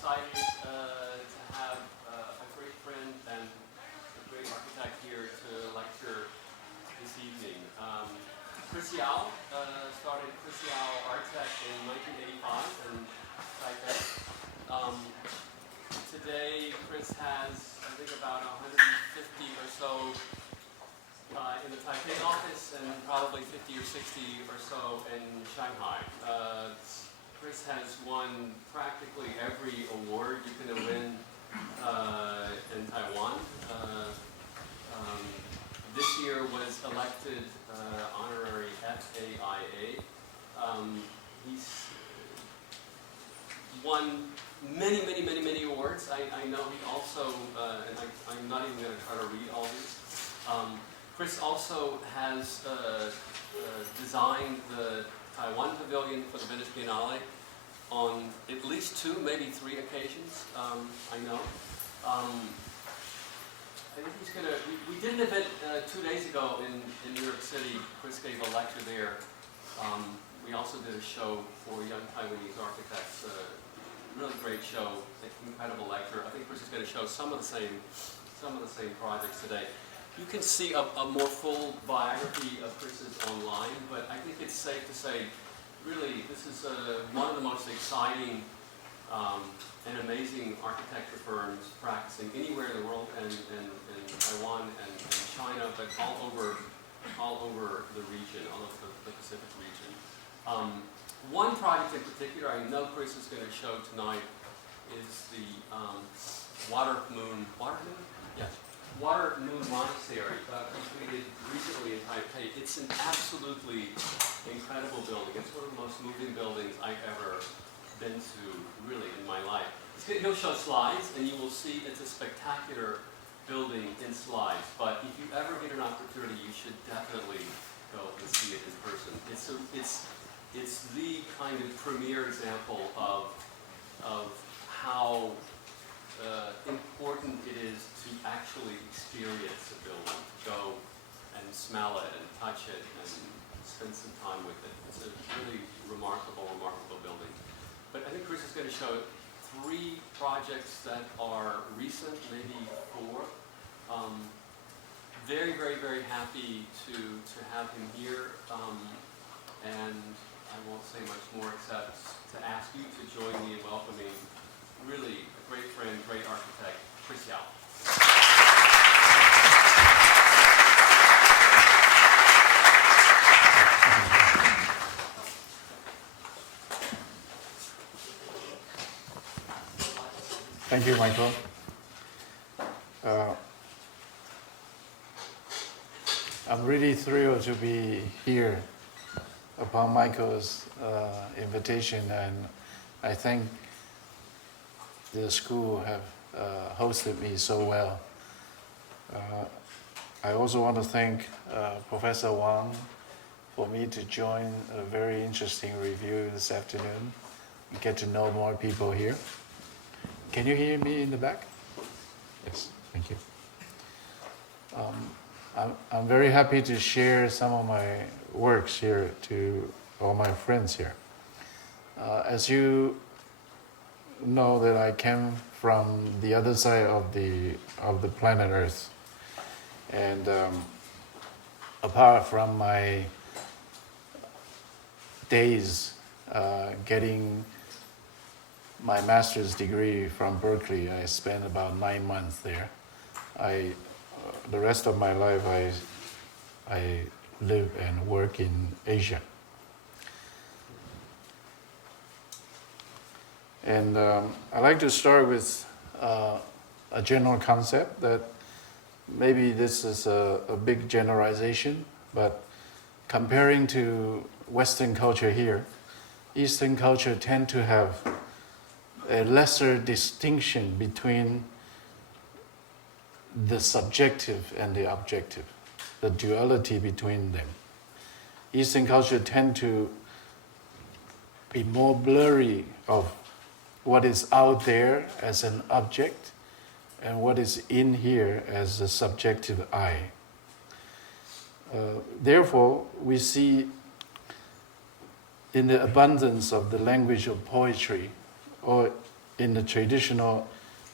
excited to have a great friend and a great architect here to lecture this evening. Kris Yao started Kris Yao ARTECH in 1985 in Taipei. Today, Kris has, I think, about 150 or so in the Taipei office and probably 50 or 60 or so in Shanghai. Kris has won practically every award you can win in Taiwan. This year was elected honorary FAIA. He's won many awards. I know he also, and I'm not even going to try to read all these. Kris also has designed the Taiwan Pavilion for the Venice Biennale on at least 2, maybe 3 occasions, I know. I think he's going to, we did an event 2 days ago in New York City. Kris gave a lecture there. We also did a show for young Taiwanese architects, really great show, incredible lecture. I think Kris is going to show some of the same projects today. You can see a more full biography of Kris's online, but I think it's safe to say, really, this is one of the most exciting and amazing architecture firms practicing anywhere in the world, and in Taiwan and China, but all over the region, all of the Pacific region. One project in particular I know Kris is going to show tonight is the Water Moon Monastery, completed recently in Taipei. It's an absolutely incredible building. It's one of the most moving buildings I've ever been to, really, in my life. He'll show slides, and you will see it's a spectacular building in slides. But if you ever get an opportunity, you should definitely go and see it in person. It's the kind of premier example of how important it is to actually experience a building, go and smell it and touch it and spend some time with it. It's a really remarkable building. But I think Kris is going to show 3 projects that are recent, maybe 4. Very happy to have him here, and I won't say much more except to ask you to join me in welcoming really a great friend, great architect, Kris Yao. Thank you, Michael. I'm really thrilled to be here upon Michael's invitation, and I thank the school have hosted me so well. I also want to thank Professor Wang for me to join a very interesting review this afternoon and get to know more people here. Can you hear me in the back? Yes, thank you. I'm very happy to share some of my works here to all my friends here. As you know, that I came from the other side of the planet Earth, and apart from my days getting my master's degree from Berkeley, I spent about 9 months there. The rest of my life, I live and work in Asia. And I'd like to start with a general concept that maybe this is a big generalization, but comparing to Western culture here, Eastern culture tend to have a lesser distinction between the subjective and the objective, the duality between them. Eastern culture tend to be more blurry of what is out there as an object and what is in here as a subjective eye. Therefore, we see in the abundance of the language of poetry, or in the traditional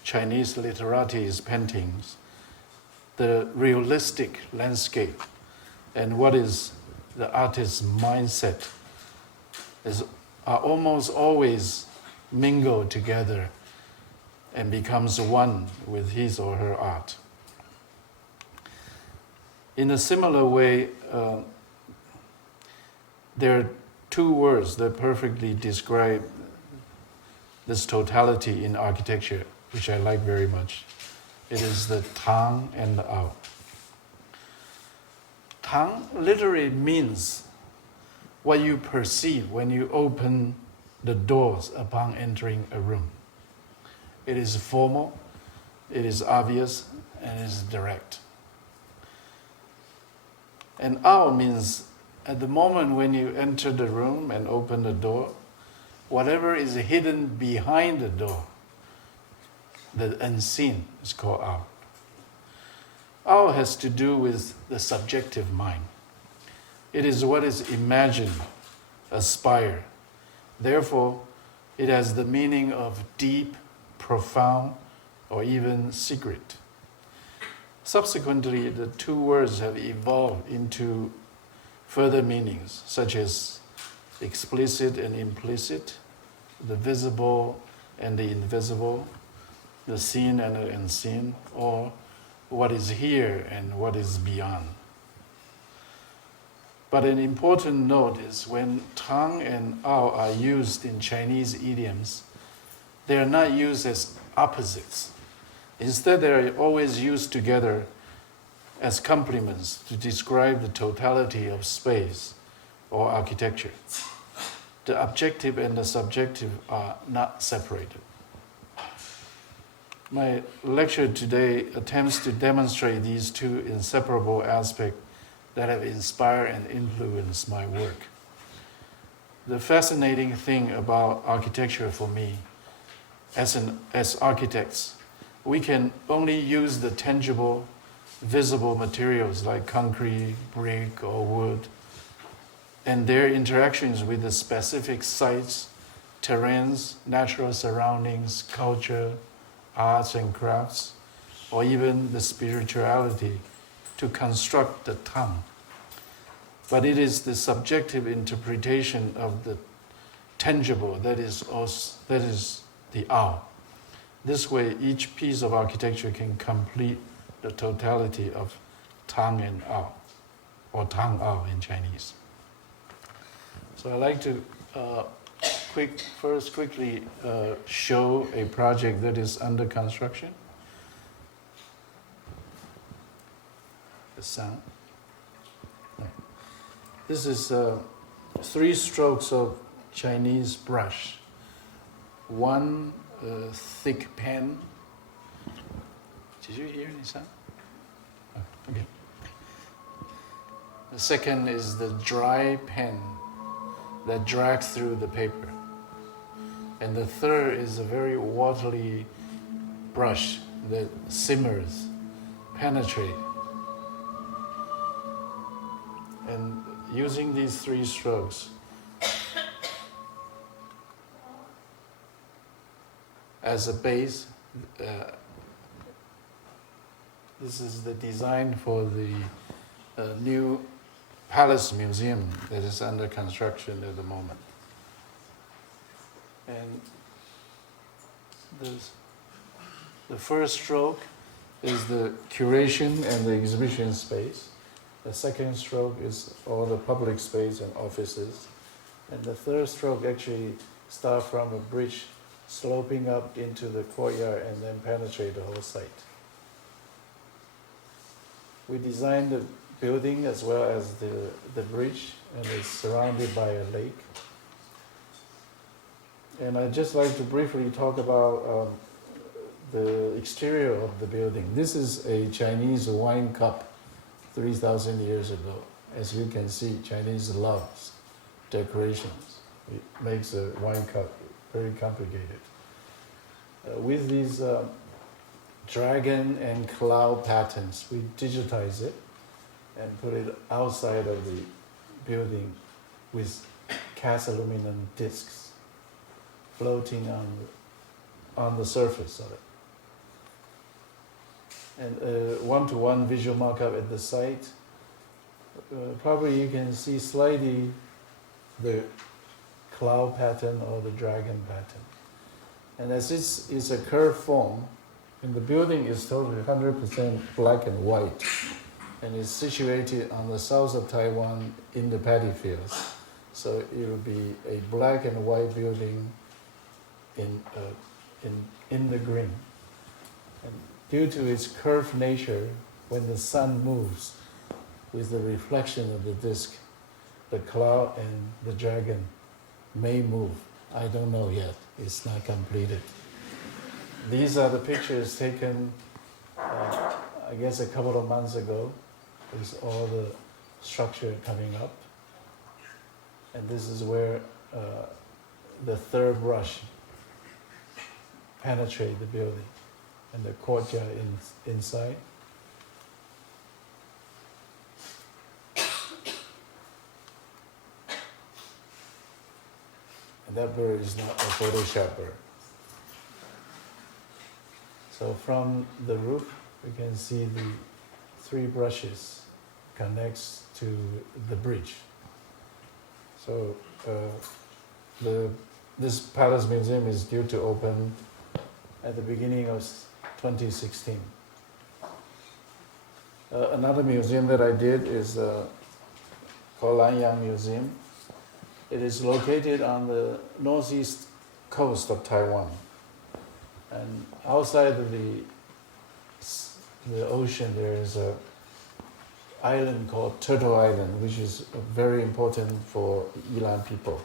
Chinese literati's paintings, the realistic landscape and what is the artist's mindset are almost always mingled together and becomes one with his or her art. In a similar way, there are two words that perfectly describe this totality in architecture, which I like very much. It is the Tang and the Ao. Tang literally means what you perceive when you open the doors upon entering a room. It is formal, it is obvious, and it is direct. And Ao means at the moment when you enter the room and open the door, whatever is hidden behind the door, the unseen, is called Ao. Ao has to do with the subjective mind. It is what is imagined, aspired. Therefore, it has the meaning of deep, profound, or even secret. Subsequently, the two words have evolved into further meanings, such as explicit and implicit, the visible and the invisible, the seen and the unseen, or what is here and what is beyond. But an important note is when Tang and Ao are used in Chinese idioms, they are not used as opposites. Instead, they are always used together as complements to describe the totality of space or architecture. The objective and the subjective are not separated. My lecture today attempts to demonstrate these two inseparable aspects that have inspired and influenced my work. The fascinating thing about architecture for me, as architects, we can only use the tangible, visible materials like concrete, brick, or wood, and their interactions with the specific sites, terrains, natural surroundings, culture, arts and crafts, or even the spirituality to construct the Tang. But it is the subjective interpretation of the tangible that is the Ao. This way, each piece of architecture can complete the totality of Tang and Ao, or Tang Ao in Chinese. So I'd like to quickly show a project that is under construction. The sound. This is 3 strokes of Chinese brush. One thick pen. Did you hear any sound? Oh, okay. The second is the dry pen that drags through the paper. And the third is a very watery brush that simmers, penetrates. And using these 3 strokes as a base, this is the design for the new Palace Museum that is under construction at the moment. And the first stroke is the curation and the exhibition space. The second stroke is all the public space and offices. And the third stroke actually starts from a bridge sloping up into the courtyard and then penetrate the whole site. We designed the building as well as the bridge, and it's surrounded by a lake. And I'd just like to briefly talk about the exterior of the building. This is a Chinese wine cup 3,000 years ago. As you can see, Chinese loves decorations. It makes a wine cup very complicated. With these dragon and cloud patterns, we digitize it and put it outside of the building with cast aluminum discs floating on on the surface of it. And one-to-one visual mock-up at the site. Probably you can see slightly the cloud pattern or the dragon pattern. And as this is a curved form, and the building is totally 100% black and white, and is situated on the south of Taiwan in the paddy fields. So it will be a black and white building in the green. And due to its curved nature, when the sun moves with the reflection of the disk, the cloud and the dragon may move. I don't know yet. It's not completed. These are the pictures taken, I guess, a couple of months ago, with all the structure coming up. And this is where the third brush penetrate the building and the courtyard inside. And that bird is not a Photoshop bird. So from the roof, we can see the three brushes connects to the bridge. So this Palace Museum is due to open at the beginning of 2016. Another museum that I did is called Lanyang Museum. It is located on the northeast coast of Taiwan. And outside of the ocean, there is an island called Turtle Island, which is very important for Yilan people.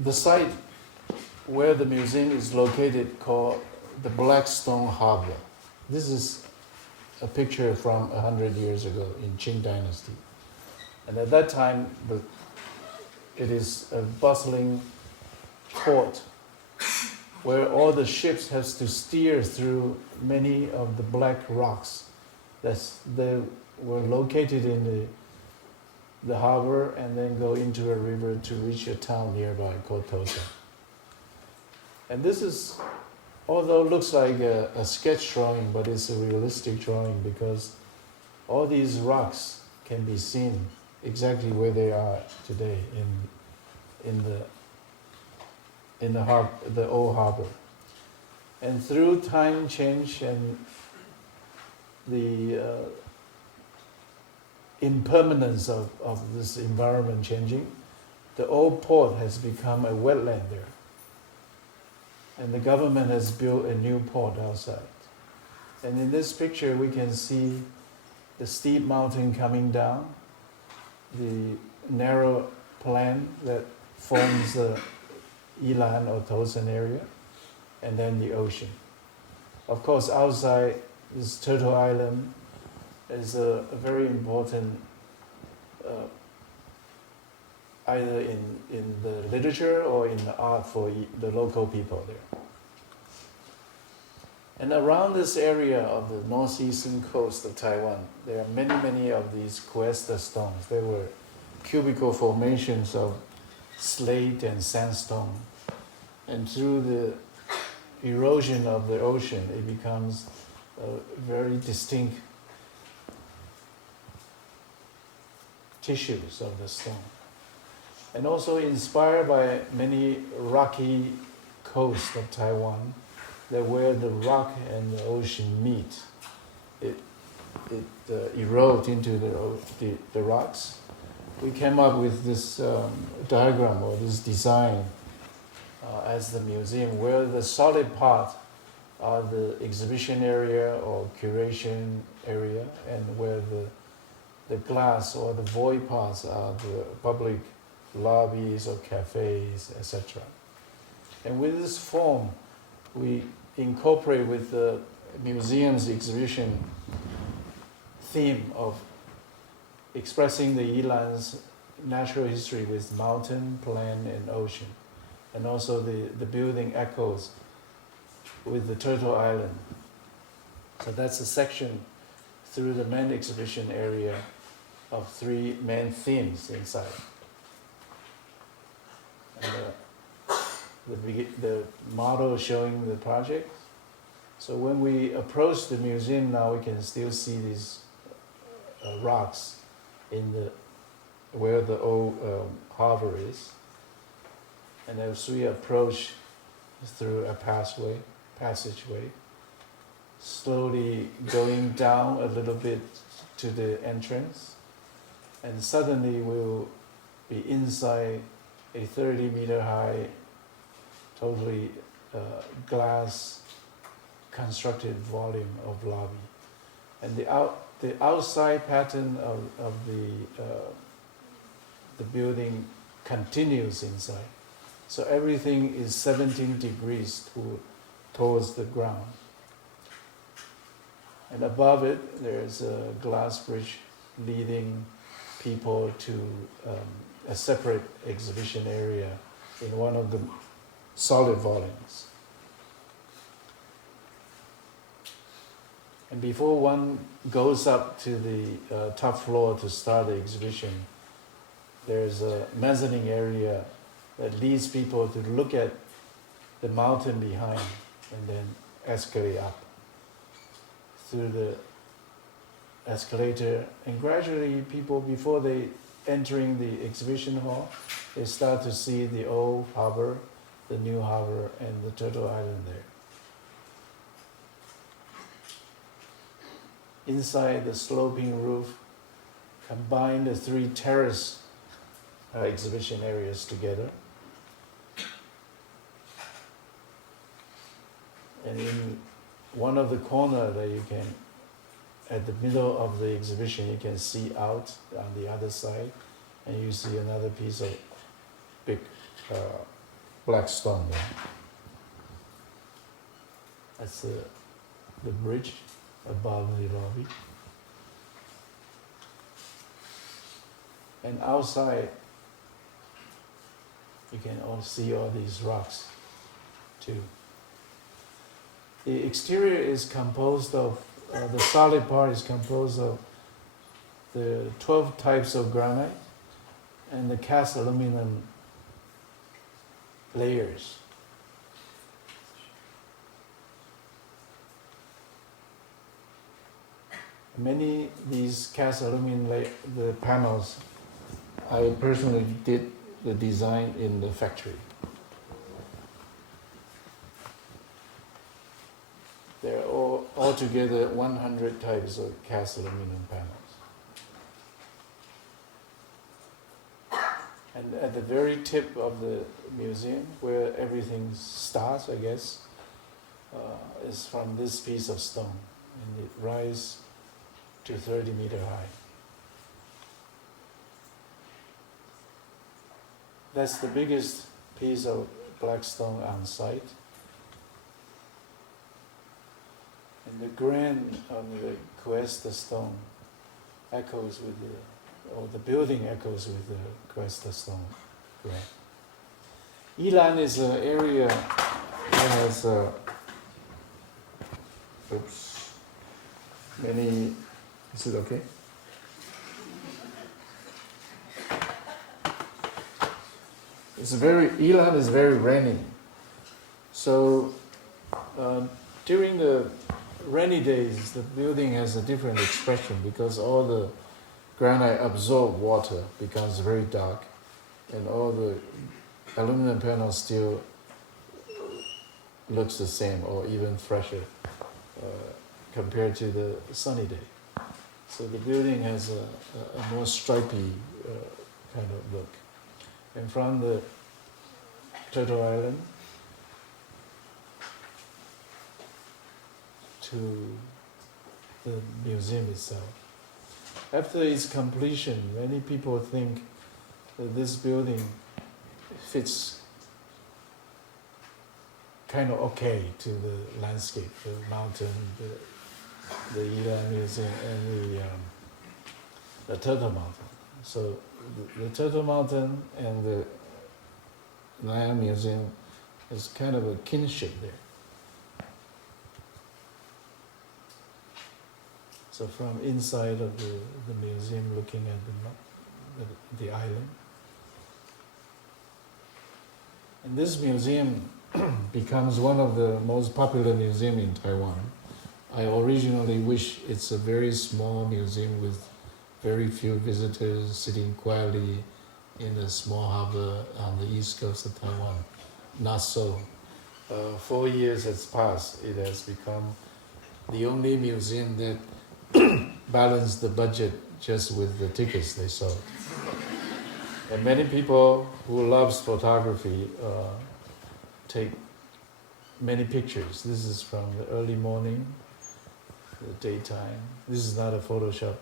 The site where the museum is located called the Blackstone Harbor. This is a picture from 100 years ago in Qing Dynasty. And at that time, it is a bustling port where all the ships has to steer through many of the black rocks they were located in the harbor and then go into a river to reach a town nearby called Tosa. And this is, although it looks like a sketch drawing, but it's a realistic drawing because all these rocks can be seen exactly where they are today in the old harbor. And through time change and the impermanence of this environment changing, the old port has become a wetland there. And the government has built a new port outside. And in this picture we can see the steep mountain coming down, the narrow plain that forms the Yilan or Tosan area, and then the ocean. Of course, outside this Turtle Island is a very important, either in the literature or in the art for the local people there. And around this area of the northeastern coast of Taiwan, there are many of these cuesta stones. They were cubical formations of slate and sandstone. And through the erosion of the ocean, it becomes very distinct tissues of the stone. And also inspired by many rocky coasts of Taiwan, that where the rock and the ocean meet, it erodes into the rocks. We came up with this diagram or this design as the museum, where the solid part are the exhibition area or curation area, and where the glass or the void parts are the public lobbies or cafes, etc. And with this form, we incorporate with the museum's exhibition theme of expressing the Yilan's natural history with mountain, plain, and ocean. And also the building echoes with the Turtle Island. So that's a section through the main exhibition area of three main themes inside. And the model showing the project. So when we approach the museum now, we can still see these rocks in the where the old harbor is. And as we approach through a passageway, slowly going down a little bit to the entrance, and suddenly we'll be inside a 30-meter high, totally glass constructed volume of lobby. And the outside pattern of the building continues inside. So everything is 17 degrees towards the ground. And above it, there's a glass bridge leading people to a separate exhibition area in one of the solid volumes. And before one goes up to the top floor to start the exhibition, there's a mezzanine area that leads people to look at the mountain behind and then escalate up through the escalator. And gradually people, before they entering the exhibition hall, they start to see the old harbor, the new harbor, and the turtle island there. Inside the sloping roof, combine the three terrace exhibition areas together. And in one of the corner that you can, at the middle of the exhibition, you can see out on the other side, and you see another piece of big black stone there. That's the bridge above the lobby. And outside, you can all see all these rocks too. The exterior is composed of, the solid part is composed of the 12 types of granite and the cast aluminum layers. Many these cast aluminum the panels, I personally did the design in the factory. There are altogether 100 types of cast aluminum panels. And at the very tip of the museum, where everything starts, I guess, is from this piece of stone. And it rises to 30-meter high. That's the biggest piece of black stone on site. And the grain on the Cuesta stone echoes with the building echoes with the Cuesta stone grain. Ilan is an area that has many. Is it okay? Ilan is very rainy. So during the rainy days, the building has a different expression because all the granite absorb water, becomes very dark, and all the aluminum panels still looks the same or even fresher compared to the sunny day. So the building has a more stripy kind of look. And from the Turtle Island to the museum itself. After its completion, many people think that this building fits kind of okay to the landscape, the mountain, the Ilan Museum, and the Turtle Mountain. So the Turtle Mountain and the Lanyang Museum is kind of a kinship there. So from inside of the museum, looking at the island, And this museum becomes one of the most popular museums in Taiwan. I originally wish it's a very small museum with very few visitors sitting quietly in a small harbor on the east coast of Taiwan. Not so. 4 years has passed. It has become the only museum that balanced the budget just with the tickets they sold. And many people who loves photography take many pictures. This is from the early morning, the daytime. This is not a Photoshop.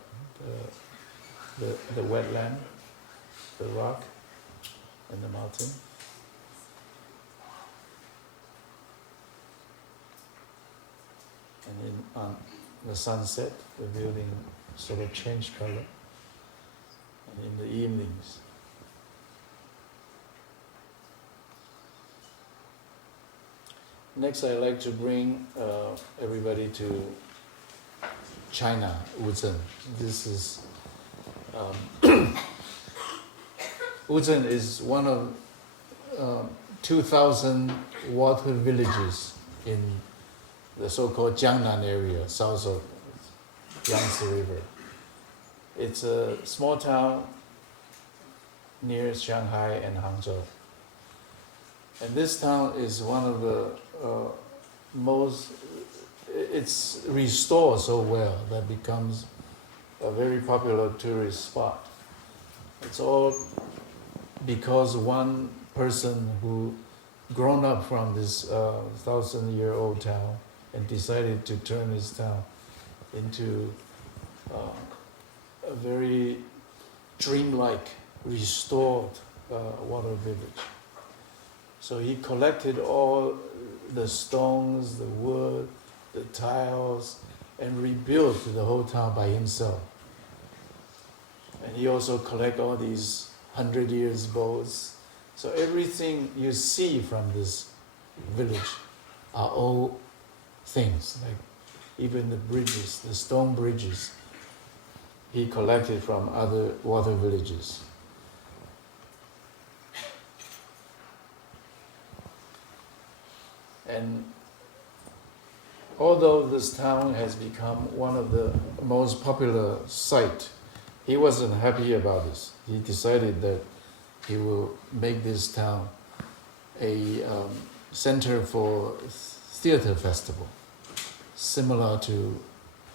The wetland, the rock, and the mountain. And then on the sunset, the building sort of changed color. And in the evenings. Next, I'd like to bring everybody to China, Wuzhen. This is Wuzhen is one of 2,000 water villages in the so-called Jiangnan area, south of Yangtze River. It's a small town near Shanghai and Hangzhou. And this town is one of the most, it's restored so well that becomes a very popular tourist spot. It's all because one person who grown up from this 1,000-year-old town and decided to turn his town into a very dreamlike, restored water village. So he collected all the stones, the wood, the tiles, and rebuilt the whole town by himself. And he also collected all these 100 years boats. So everything you see from this village are old things, like even the bridges, the stone bridges, he collected from other water villages. And although this town has become one of the most popular sites, he wasn't happy about this. He decided that he will make this town a center for theater festival, similar to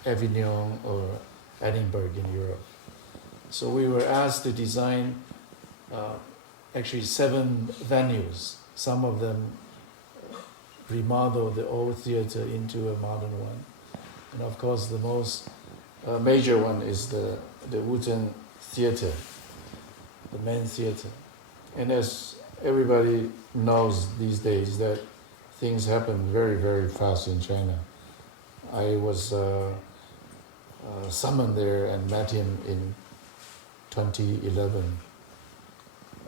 Avignon or Edinburgh in Europe. So we were asked to design actually 7 venues. Some of them remodel the old theater into a modern one. And of course the most major one is the Wuzhen Theater, the main theater. And as everybody knows these days that things happen very, very fast in China. I was summoned there and met him in 2011.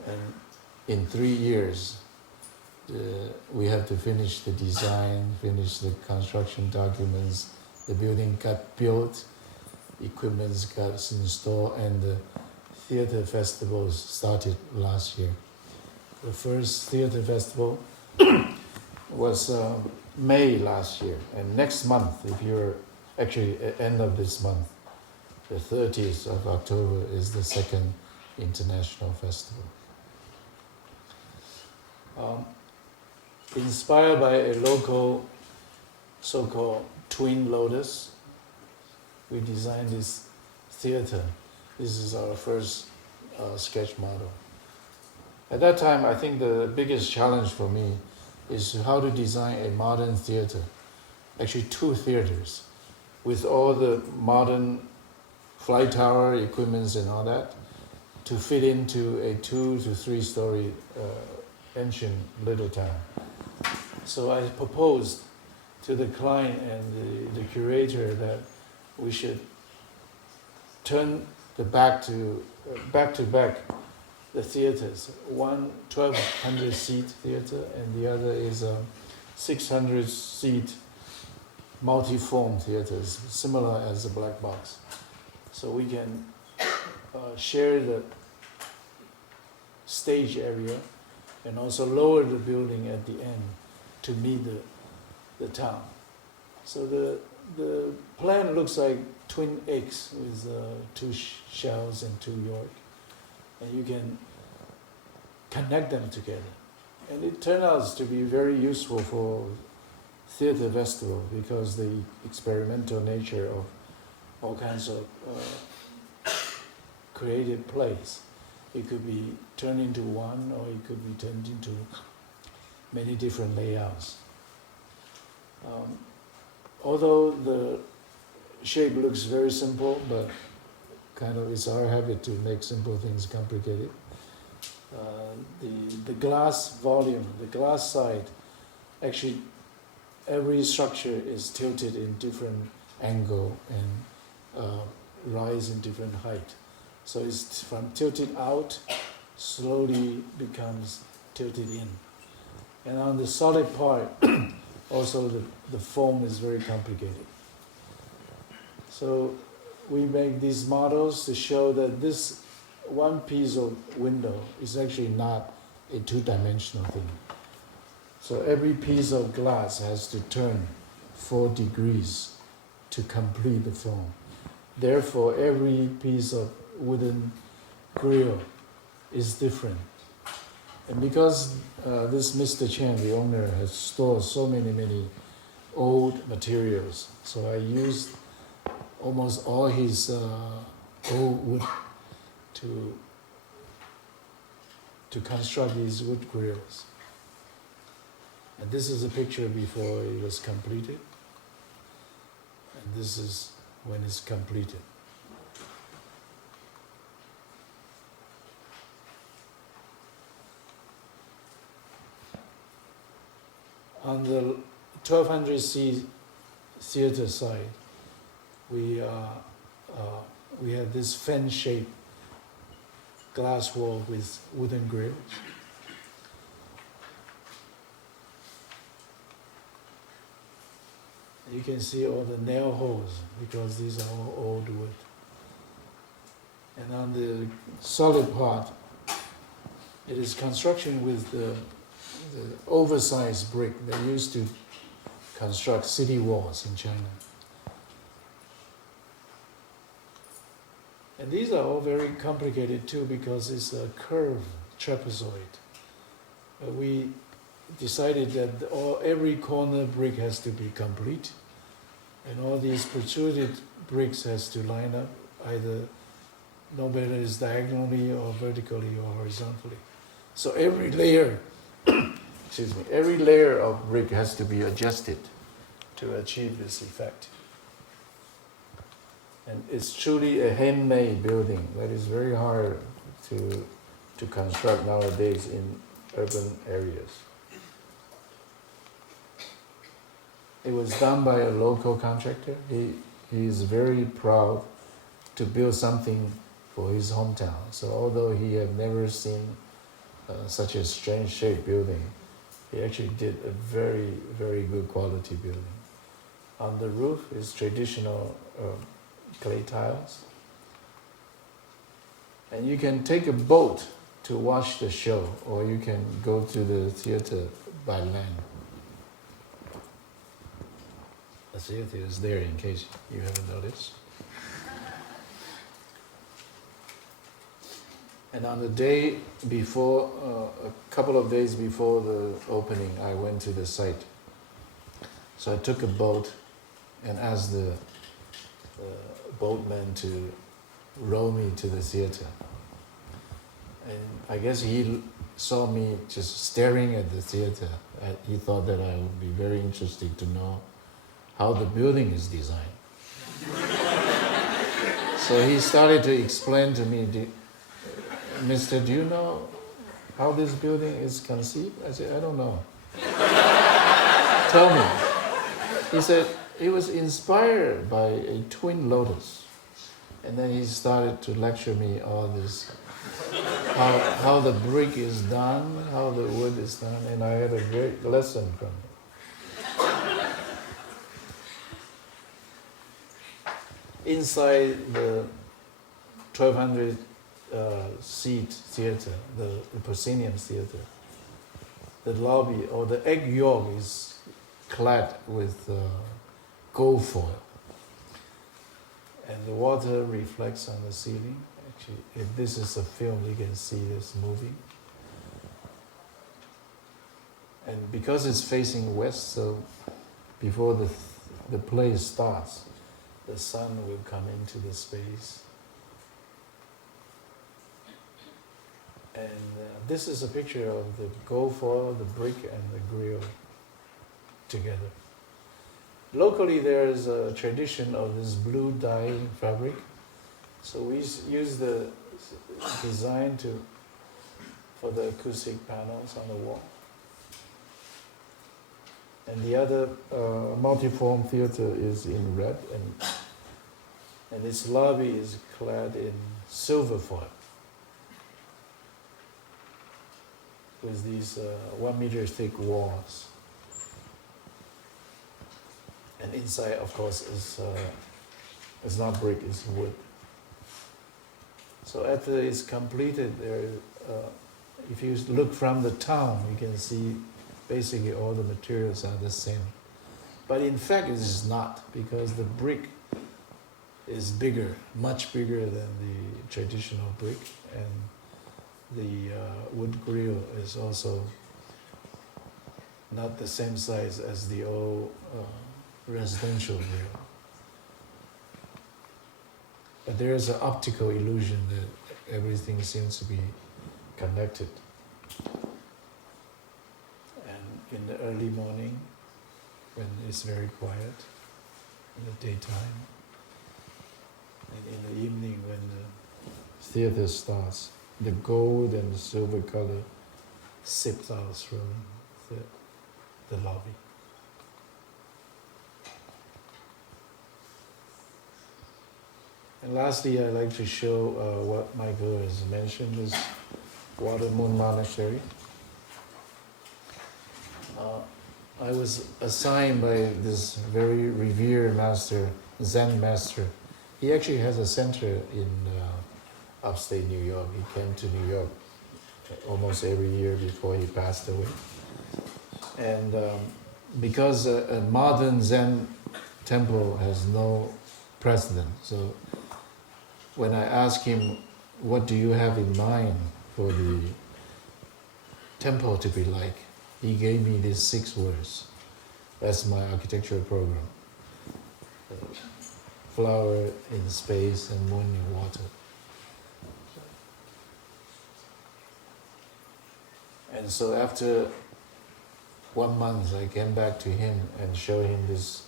And in 3 years, we had to finish the design, finish the construction documents, the building got built, equipment got installed, and the theater festivals started last year. The first theater festival was May last year, and next month, if you're actually at the end of this month, the 30th of October is the second international festival. Inspired by a local so-called twin lotus, we designed this theater. This is our first sketch model. At that time, I think the biggest challenge for me is how to design a modern theater, actually 2 theaters, with all the modern flight tower equipments and all that, to fit into a 2 to 3 story ancient little town. So I proposed to the client and the curator that we should turn the back to back the theaters. One 1,200 seat theater and the other is a 600 seat multi-form theaters, similar as a black box. So we can share the stage area and also lower the building at the end to meet the town. So the plan looks like twin eggs with two shells and two yolks, and you can connect them together. And it turned out to be very useful for theater festival because the experimental nature of all kinds of creative plays. It could be turned into one, or it could be turned into many different layouts. Although the shape looks very simple, but kind of it's our habit to make simple things complicated. The glass volume, the glass side, actually every structure is tilted in different angle and rise in different height. So it's from tilted out, slowly becomes tilted in. And on the solid part, also the foam is very complicated. So we make these models to show that this one piece of window is actually not a two-dimensional thing. So every piece of glass has to turn 4 degrees to complete the foam. Therefore, every piece of wooden grill is different. And because this Mr. Chen, the owner, has stored so many old materials, so I used almost all his old wood to construct these wood grills. And this is a picture before it was completed. And this is when it's completed. On the 1200C theater side, we have this fan-shaped glass wall with wooden grills. You can see all the nail holes because these are all old wood. And on the solid part, it is construction with the oversized brick they used to construct city walls in China. And these are all very complicated too because it's a curved trapezoid. We decided that every corner brick has to be complete, and all these protruded bricks has to line up either no matter it's diagonally or vertically or horizontally. So every layer, every layer of brick has to be adjusted to achieve this effect. And it's truly a handmade building that is very hard to construct nowadays in urban areas. It was done by a local contractor. He is very proud to build something for his hometown. So although he had never seen such a strange shaped building, he actually did a very, very good quality building. On the roof is traditional clay tiles. And you can take a boat to watch the show, or you can go to the theater by land. The theater is there in case you haven't noticed. And on the day before, a couple of days before the opening, I went to the site. So I took a boat and asked the boatman to row me to the theater. And I guess he saw me just staring at the theater. He thought that I would be very interested to know how the building is designed. So he started to explain to me, Mister, do you know how this building is conceived? I said, I don't know. Tell me. He said, it was inspired by a twin lotus. And then he started to lecture me all this, how the brick is done, how the wood is done, and I had a great lesson from him. Inside the 1200 seat theater, the proscenium theater, the lobby or the egg yolk is clad with gold foil. And the water reflects on the ceiling. Actually, if this is a film, you can see this movie. And because it's facing west, so before the play starts, the sun will come into the space. And this is a picture of the gold foil, the brick, and the grill together. Locally, there is a tradition of this blue dye fabric. So we use the design for the acoustic panels on the wall. And the other multiform theater is in red, and its lobby is clad in silver foil with these 1 meter thick walls. And inside, of course, is not brick, it's wood. So after it's completed, if you look from the town, you can see basically all the materials are the same. But in fact, it is not, because the brick is bigger, much bigger than the traditional brick, and the wood grill is also not the same size as the old residential grill. But there is an optical illusion that everything seems to be connected. In the early morning, when it's very quiet, in the daytime, and in the evening when the theater starts, the gold and the silver color sips out through the lobby. And lastly, I'd like to show what Michael has mentioned, is Water Moon Monastery. I was assigned by this very revered master, Zen master. He actually has a center in upstate New York. He came to New York almost every year before he passed away. And because a modern Zen temple has no precedent, so when I asked him, what do you have in mind for the temple to be like? He gave me these 6 words. That's my architectural program. Flower in space and moon in water. And so after 1 month, I came back to him and showed him this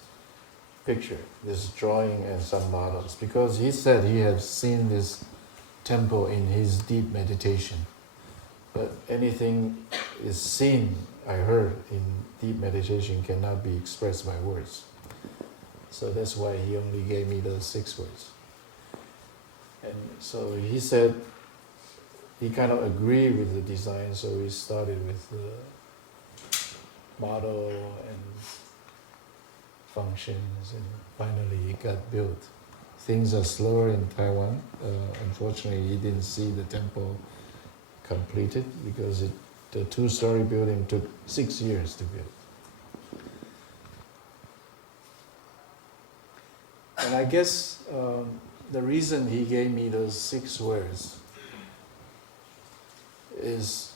picture, this drawing and some models, because he said he had seen this temple in his deep meditation. But anything is seen, I heard, in deep meditation cannot be expressed by words. So that's why he only gave me those 6 words. And so he said he kind of agreed with the design, so we started with the model and functions, and finally it got built. Things are slower in Taiwan. Unfortunately, he didn't see the temple completed because the 2-story building took 6 years to build. And I guess the reason he gave me those 6 words is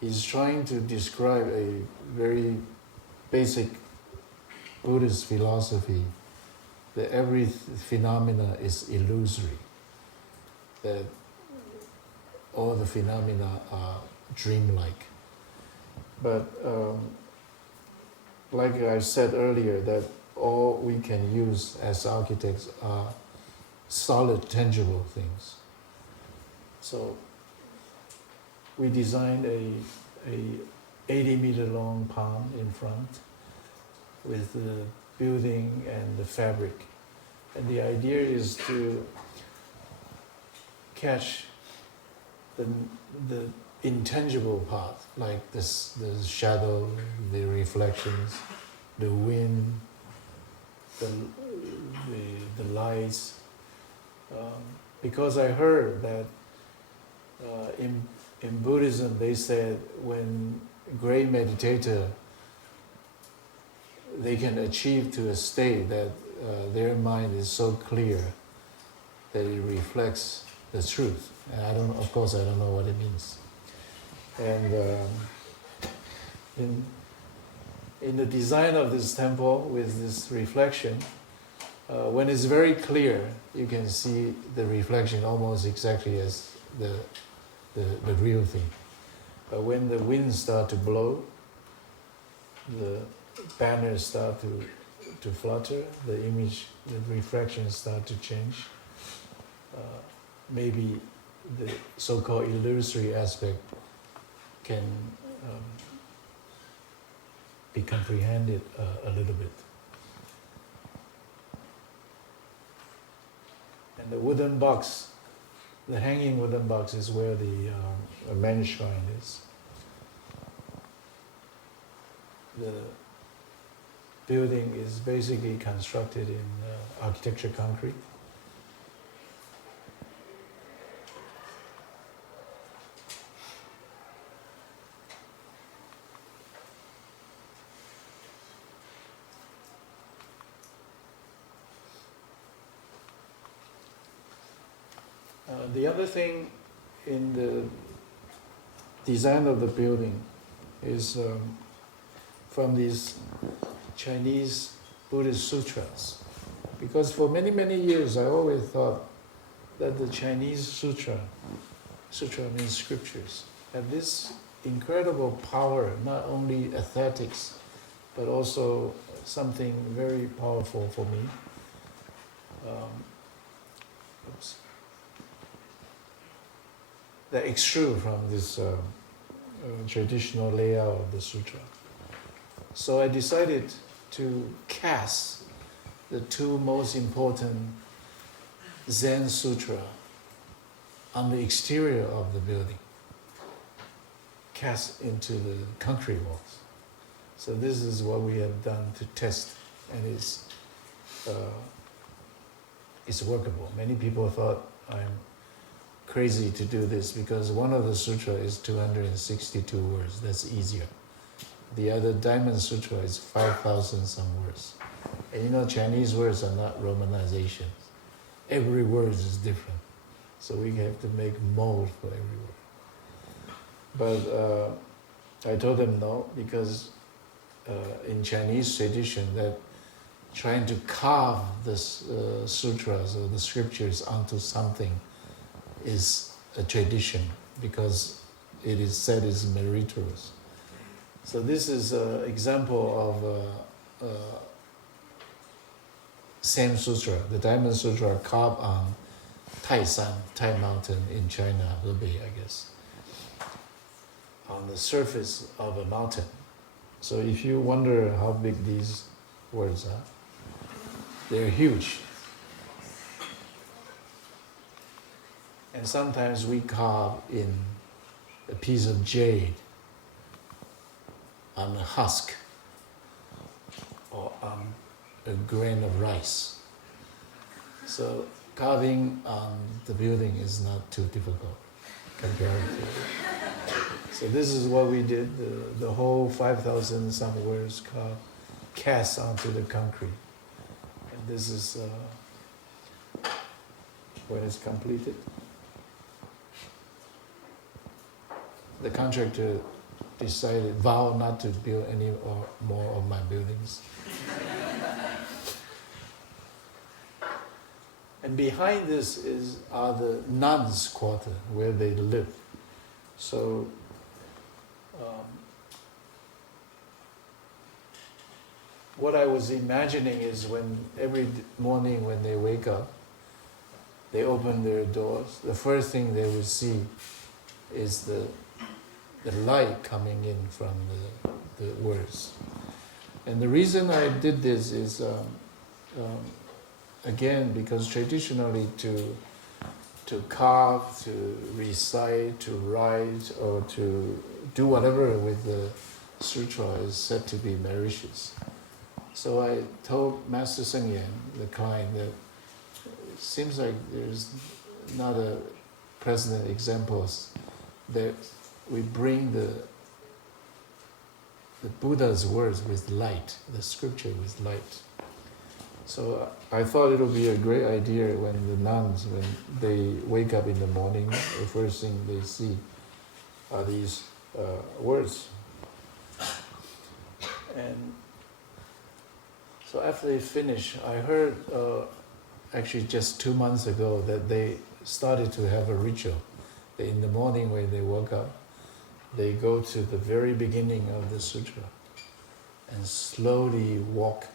he's trying to describe a very basic Buddhist philosophy that every phenomena is illusory, that all the phenomena are dreamlike. But like I said earlier, that all we can use as architects are solid, tangible things. So we designed a 80-meter long pond in front with the building and the fabric. And the idea is to catch the intangible part, like the shadow, the reflections, the wind, the lights. Because I heard that in Buddhism they said when great meditator, they can achieve to a state that their mind is so clear that it reflects the truth. And of course, I don't know what it means. And in the design of this temple with this reflection, when it's very clear, you can see the reflection almost exactly as the real thing. But when the winds start to blow, the banners start to flutter, the image, the reflections start to change. Maybe the so-called illusory aspect can be comprehended a little bit. And the wooden box, the hanging wooden box is where the main shrine is. The building is basically constructed in architecture concrete. The other thing in the design of the building is from these Chinese Buddhist sutras. Because for many, many years I always thought that the Chinese sutra means scriptures, have this incredible power, not only aesthetics, but also something very powerful for me. That extrude from this traditional layout of the sutra. So I decided to cast the two most important Zen sutra on the exterior of the building, cast into the concrete walls. So this is what we have done to test, and it's workable. Many people thought I'm crazy to do this because one of the sutra is 262 words. That's easier. The other Diamond Sutra is 5,000 some words. And you know, Chinese words are not romanizations. Every word is different. So we have to make mold for every word. But I told them no, because in Chinese tradition, that trying to carve the sutras or the scriptures onto something is a tradition, because it is said is meritorious. So this is an example of same sutra, the Diamond Sutra, carved on Taishan, Tai Mountain in China, Hebei, I guess, on the surface of a mountain. So if you wonder how big these words are, they're huge. And sometimes we carve in a piece of jade on a husk or on a grain of rice. So carving on the building is not too difficult compared to. So this is what we did, the whole 5,000 some words cast onto the concrete. And this is when it's completed. The contractor vowed not to build any more of my buildings. And behind this are the nuns' quarter, where they live. So what I was imagining is when every morning when they wake up, they open their doors, the first thing they will see is the light coming in from the words. And the reason I did this is, again, because traditionally to carve, to recite, to write, or to do whatever with the sutra is said to be meritorious. So I told Master Seng Yan, the client, that it seems like there's not a precedent examples that we bring the Buddha's words with light, the scripture with light. So I thought it would be a great idea when the nuns, when they wake up in the morning, the first thing they see are these words. And so after they finish, I heard actually just 2 months ago that they started to have a ritual. In the morning when they woke up, they go to the very beginning of the sutra and slowly walk,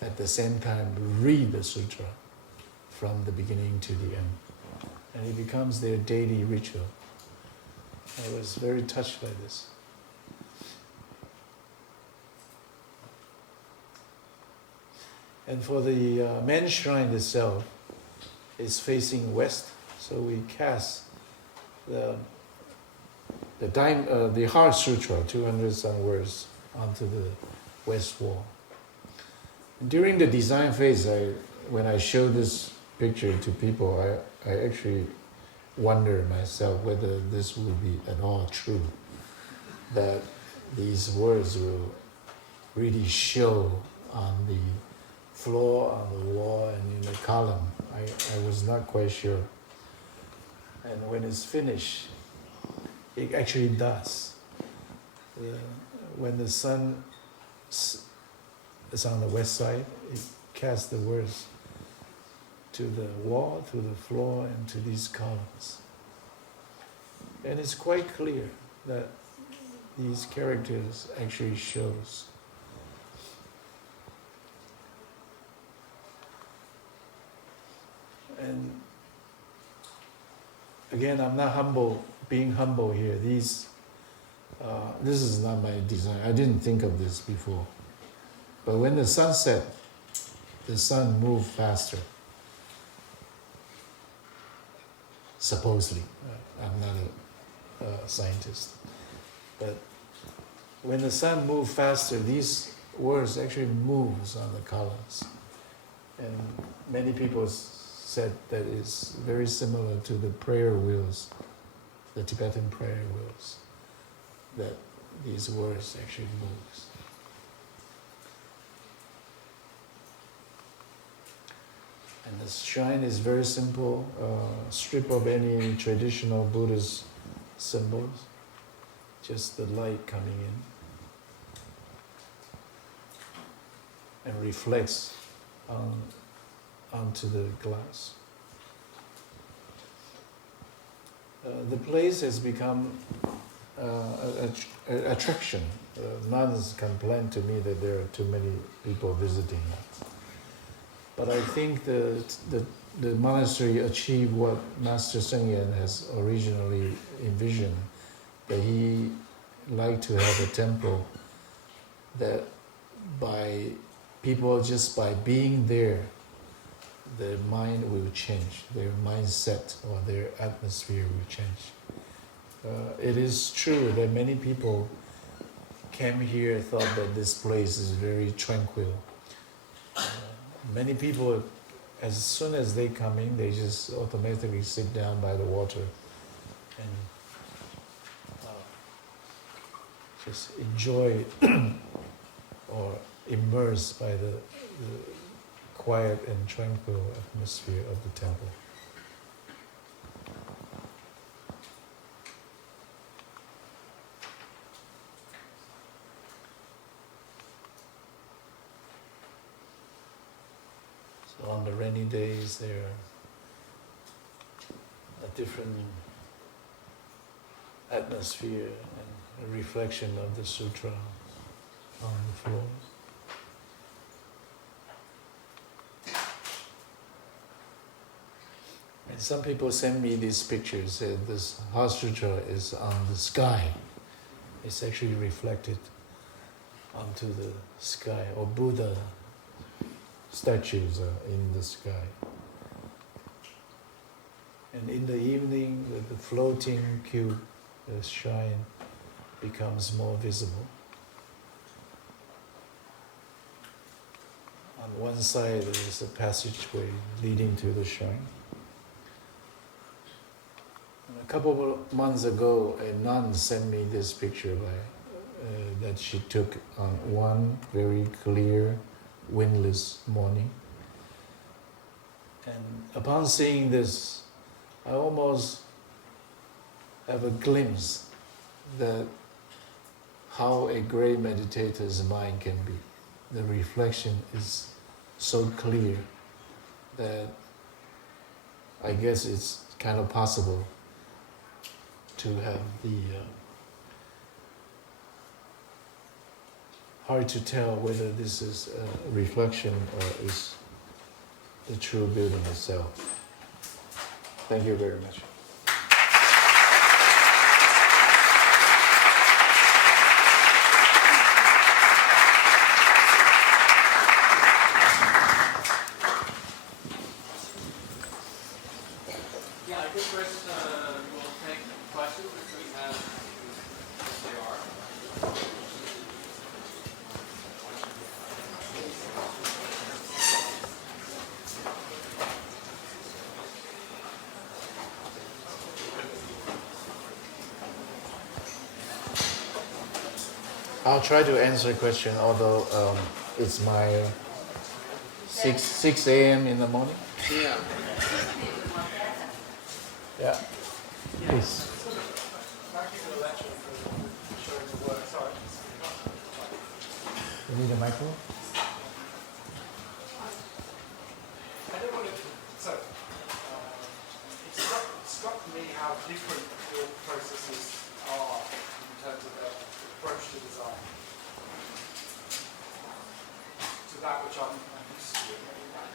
at the same time read the sutra from the beginning to the end. And it becomes their daily ritual. I was very touched by this. And for the main shrine itself, it's facing west, so we cast the Heart Sutra, 200 some words, onto the west wall. During the design phase, when I show this picture to people, I actually wonder myself whether this will be at all true, that these words will really show on the floor, on the wall, and in the column. I was not quite sure. And when it's finished, it actually does. When the sun is on the west side, it casts the words to the wall, to the floor, and to these columns. And it's quite clear that these characters actually shows. And again, I'm not being humble here. This is not my design. I didn't think of this before. But when the sun set, the sun moved faster. Supposedly. I'm not a scientist. But when the sun moved faster, these words actually moves on the columns. And many people said that it's very similar to the prayer wheels, the Tibetan prayer wheels, that these words actually moves. And the shrine is very simple, strip of any traditional Buddhist symbols, just the light coming in and reflects onto the glass. The place has become an attraction. Nuns complain to me that there are too many people visiting. But I think the monastery achieved what Master Sheng Yen has originally envisioned, that he liked to have a temple that by people, just by being there, their mind will change, their mindset or their atmosphere will change. It is true that many people came here, thought that this place is very tranquil. Many people, as soon as they come in, they just automatically sit down by the water and just enjoy or immerse by the quiet and tranquil atmosphere of the temple. So on the rainy days, there are a different atmosphere and a reflection of the sutra on the floor. And some people send me these pictures, said this Heart Sutra is on the sky. It's actually reflected onto the sky, or Buddha statues are in the sky. And in the evening, the floating cube, the shrine, becomes more visible. On one side, there is a passageway leading to the shrine. A couple of months ago, a nun sent me this picture by that she took on one very clear, windless morning. And upon seeing this, I almost have a glimpse that how a great meditator's mind can be. The reflection is so clear that I guess it's kind of possible to have the hard to tell whether this is a reflection or is the true building itself. Thank you very much. Yeah, I think Kris will take questions if we have, if there are. I'll try to answer a question, although it's my 6 a.m. in the morning. Yeah. Yeah. Please. Thank you for the lecture for showing the work. Sorry. You need a microphone? I don't want to. So, it struck me how different your processes are in terms of their approach to design to that which I'm used to.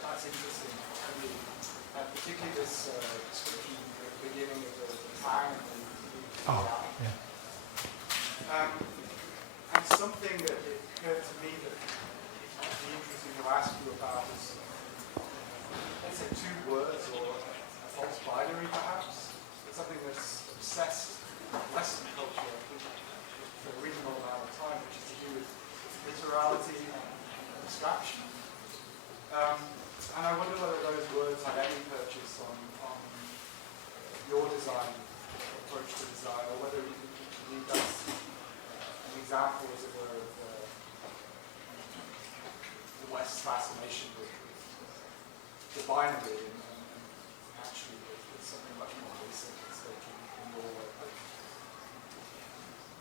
That's interesting to me, and particularly this description at the beginning of the tang and the Yeah. and something that it occurred to me that would be interesting to ask you about is, let's say, two words or a false binary perhaps, but something that's obsessed Western culture I think, for a reasonable amount of time, which is to do with literality and abstraction. And I wonder whether those words had any purchase on your design approach to design, or whether you believe that's an example, as it were, of the West's fascination with the binary and actually with something much more basic at stake in your work that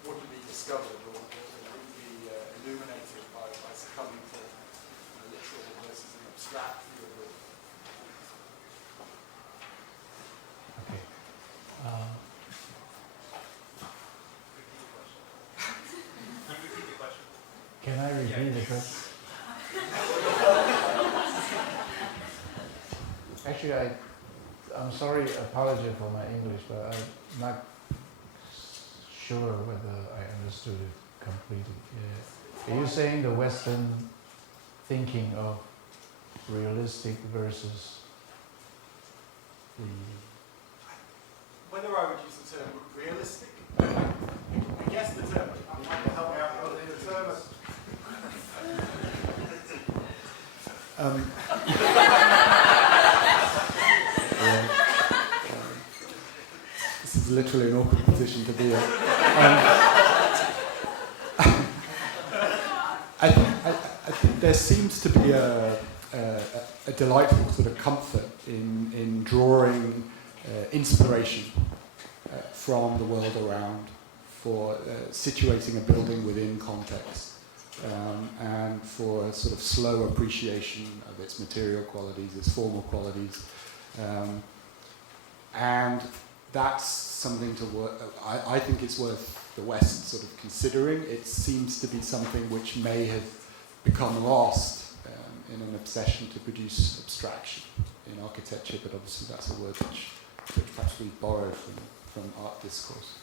wouldn't be discovered or wouldn't be illuminated by succumbing to literal versus an abstract view of it. Okay. Can I repeat the question? Actually, I'm sorry, apology for my English, but I'm not sure whether I understood it completely. Yeah. Are you saying the Western thinking of realistic versus the... Whether I would use the term realistic, I guess the term, I'm trying to help me out with the term. This is literally an awkward position to be in. I think there seems to be a delightful sort of comfort in drawing inspiration from the world around for situating a building within context, and for a sort of slow appreciation of its material qualities, its formal qualities, and that's something to work. I think it's worth the West sort of considering. It seems to be something which may have become lost in an obsession to produce abstraction in architecture, but obviously that's a word which perhaps we borrowed from art discourse.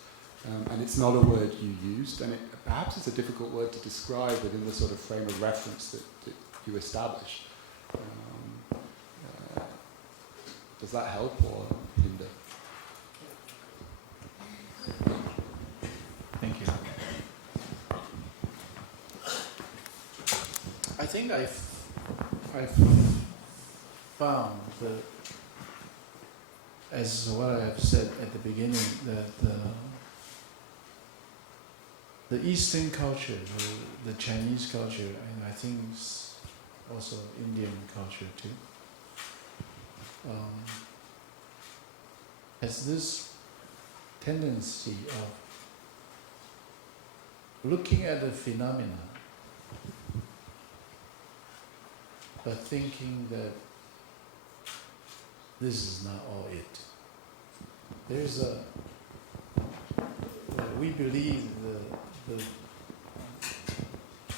And it's not a word you used, and perhaps it's a difficult word to describe within the sort of frame of reference that you established. Does that help or hinder? Thank you. I think I've found that, as what I have said at the beginning, that the Eastern culture, the Chinese culture, and I think also Indian culture too, has this tendency of looking at a phenomena but thinking that this is not all it. There's we believe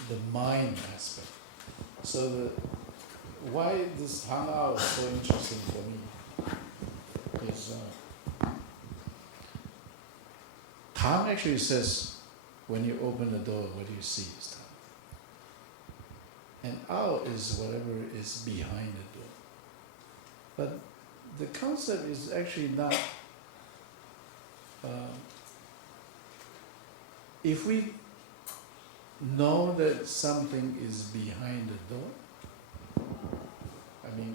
the mind aspect. So why this hangout is so interesting for me is Tang actually says, when you open the door, what do you see is Tang. And out is whatever is behind the door. But the concept is actually not, if we know that something is behind the door, I mean,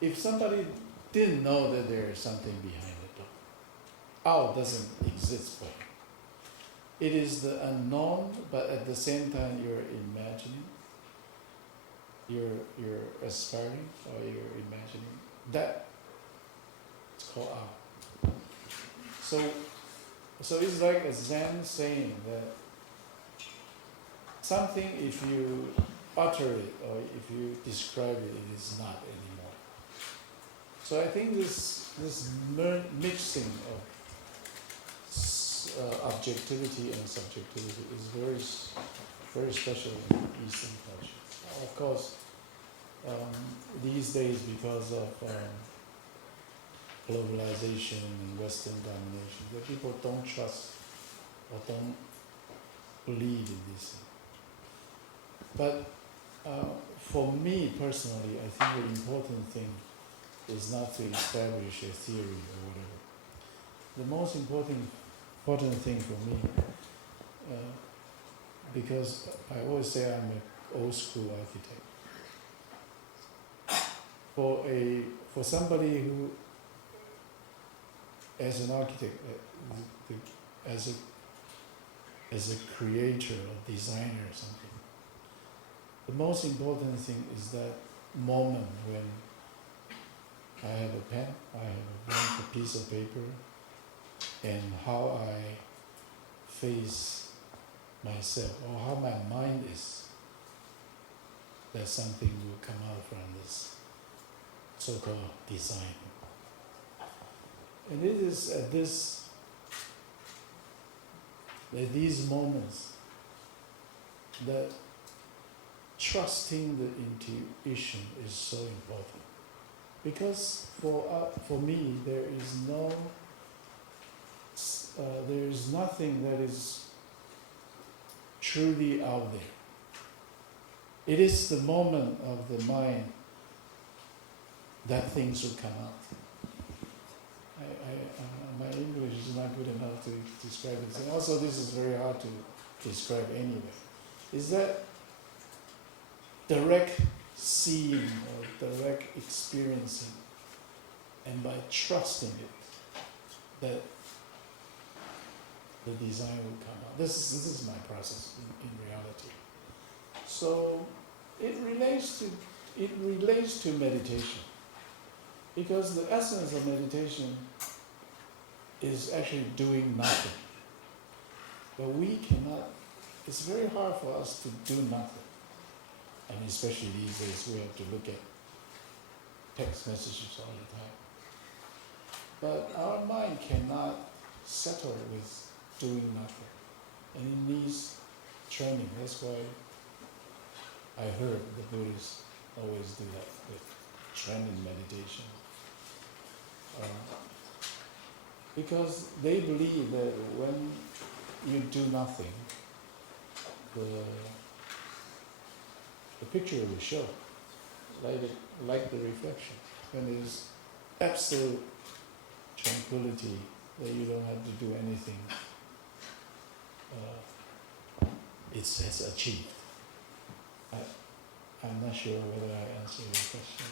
if somebody didn't know that there is something behind the door, out doesn't exist for him. It is the unknown, but at the same time you're imagining, you're aspiring, or you're imagining. That it's called out. So it's like a Zen saying that something, if you utter it or if you describe it, it is not anymore. So I think this mixing of objectivity and subjectivity is very special in Eastern culture. Of course, these days, because of globalization and Western domination, the people don't trust or don't believe in this thing. But for me personally, I think the important thing is not to establish a theory or whatever. The most important thing for me, because I always say I'm an old school architect. For somebody who, as an architect, as a creator or designer or something, the most important thing is that moment when I have a pen, I have a blank piece of paper, and how I face myself, or how my mind is, that something will come out from this so-called design. And it is at these moments that trusting the intuition is so important. Because for me, there is nothing that is truly out there. It is the moment of the mind that things will come out. My English is not good enough to describe this. And also this is very hard to describe anyway. Is that direct seeing or direct experiencing, and by trusting it, that the design will come out. This is my process in reality. So it relates to meditation, because the essence of meditation is actually doing nothing. But we cannot. It's very hard for us to do nothing, and especially these days we have to look at text messages all the time. But our mind cannot settle with doing nothing, and it needs training. That's why I heard the Buddhists always do that with training meditation, because they believe that when you do nothing, the picture will show, like the reflection. When there's absolute tranquility, that you don't have to do anything, it's achieved. I'm not sure whether I answered your question.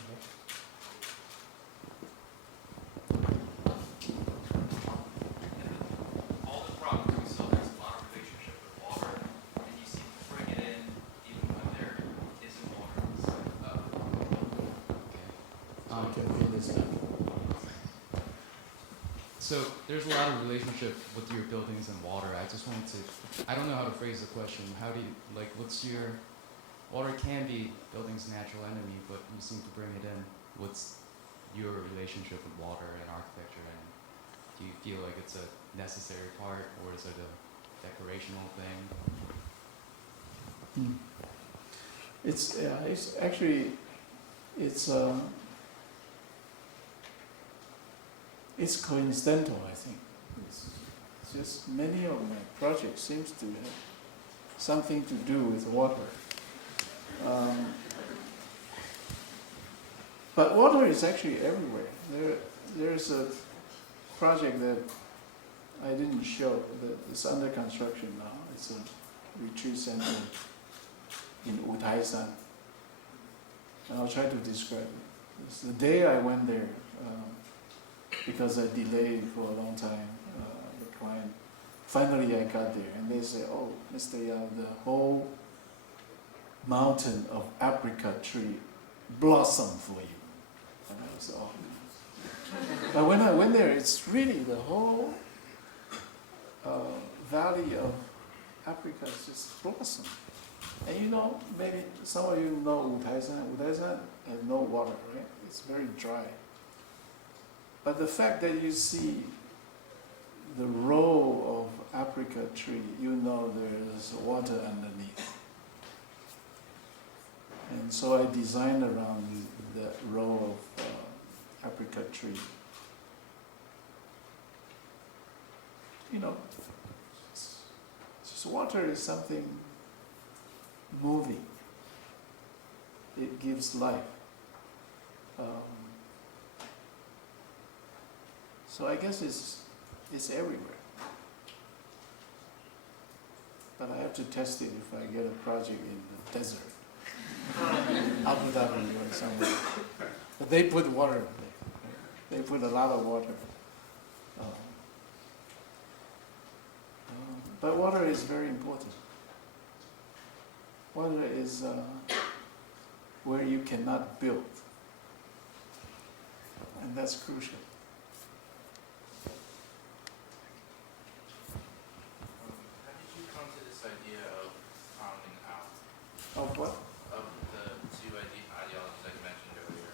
All the So there's a lot of relationship with your buildings and water. I just wanted to, I don't know how to phrase the question. How do you, like, what's your, water can be building's natural enemy, but you seem to bring it in. What's your relationship with water and architecture? And do you feel like it's a necessary part, or is it a decorational thing? It's actually, it's coincidental, I think. It's just many of my projects seems to have something to do with water. But water is actually everywhere. There's a project that I didn't show that is under construction now. It's a retreat center in Wuzhen. And I'll try to describe it. It's the day I went there, because I delayed for a long time, the client, finally I got there and they said, oh, Mr. Yao, the whole mountain of apricot tree blossomed for you. And I was, oh. But when I went there, it's really the whole valley of apricots just blossomed. And you know, maybe some of you know Wuzhen. Wuzhen has no water, right? It's very dry. But the fact that you see the row of apricot tree, you know there's water underneath. And so I designed around that row of apricot tree. You know, just water is something moving. It gives life. So I guess it's everywhere. But I have to test it if I get a project in the desert. Abu Dhabi or somewhere. But they put water in there. They put a lot of water. But water is very important. Water is where you cannot build. And that's crucial. How did you come to this idea of toning out? Of what? Of the two ideologies that you mentioned earlier,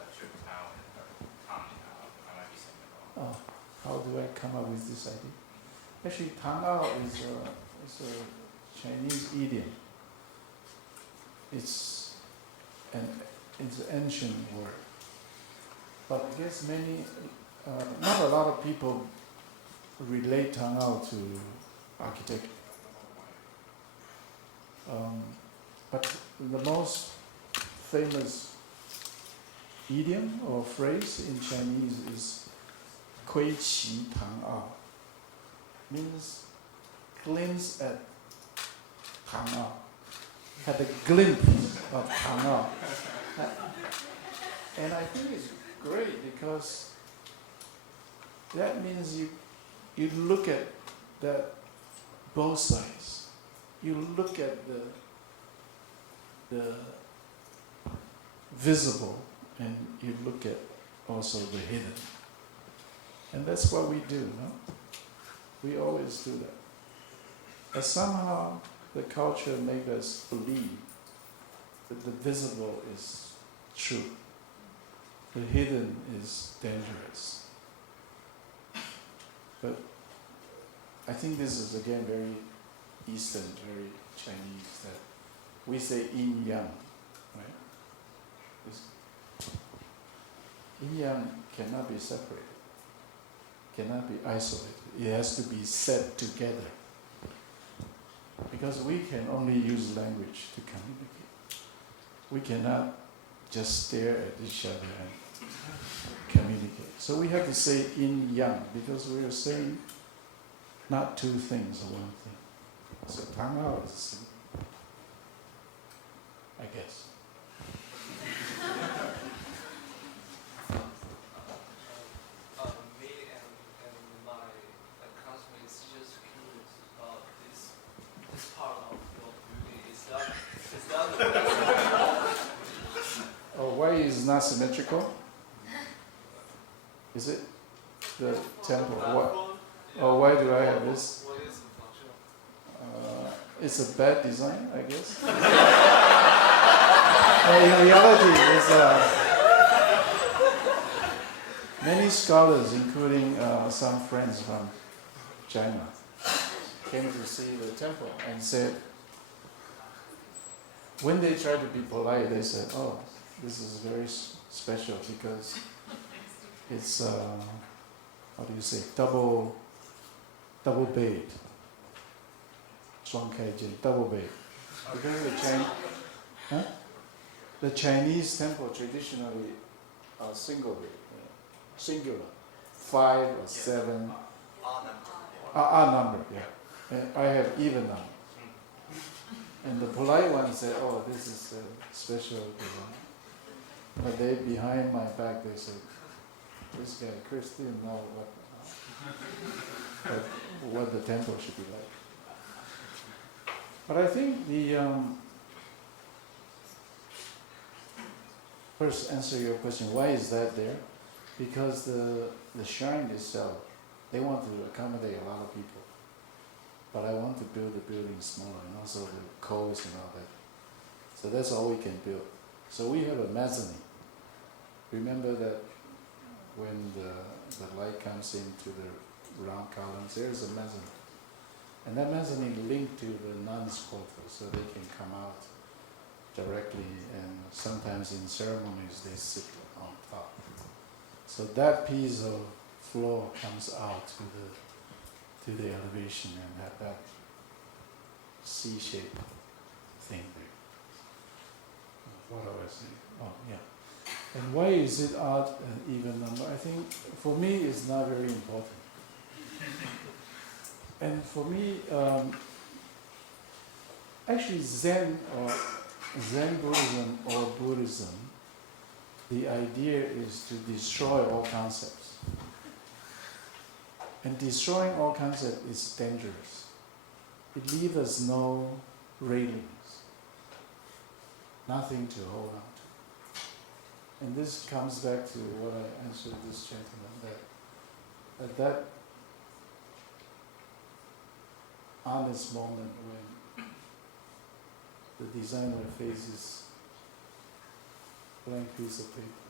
that should town or toning out. I might be saying it wrong. Oh, how do I come up with this idea? Actually, Tang Ao is a Chinese idiom. It's an ancient word. But I guess not a lot of people relate Tang Ao to architecture. But the most famous idiom or phrase in Chinese is 窥其堂奥, means glimpse at Tang Ao, had a glimpse of Tang Ao. And I think it's great because that means you look at that both sides. You look at the visible and you look at also the hidden. And that's what we do, no? We always do that. But somehow the culture makes us believe that the visible is true. The hidden is dangerous. But I think this is again very Eastern, very Chinese, that we say yin yang, right? Yin yang cannot be separated, cannot be isolated. It has to be set together. Because we can only use language to communicate. We cannot just stare at each other and communicate. So we have to say yin yang because we are saying not two things or one thing. So Tang Ao is simple, I guess. Me and my classmates just curious about this part of your building. Is that the Oh, why is not symmetrical? Is it? the temple. Platform? Yeah. Oh, why do I have this? What is the function? It's a bad design, I guess. In reality, it's many scholars, including some friends from China, came to see the temple and said, when they tried to be polite, they said, "Oh, this is very special because it's what do you say, double bed, 双开间, double bed." Because the Chinese temple traditionally are single bed, singular, 5 or 7. Odd number, yeah. And I have even number. And the polite ones say, "Oh, this is a special design." But they, behind my back, they say, "This guy, Kris, didn't know what the temple should be like." But I think the first answer your question, why is that there? Because the shrine itself, they want to accommodate a lot of people. But I want to build the building smaller and also the codes and all that. So that's all we can build. So we have a mezzanine. Remember that when the light comes into the round columns, there's a mezzanine. And that mezzanine linked to the nuns' quarters, so they can come out directly, and sometimes in ceremonies they sit on top. So that piece of floor comes out to the elevation and have that C-shaped thing there. What I was saying? Oh, yeah. And why is it odd and even number? I think for me it's not very important. And for me, actually Zen Buddhism or Buddhism, the idea is to destroy all concepts. And destroying all concepts is dangerous. It leaves us no railings, nothing to hold on to. And this comes back to what I answered this gentleman, that honest moment when the designer faces blank piece of paper.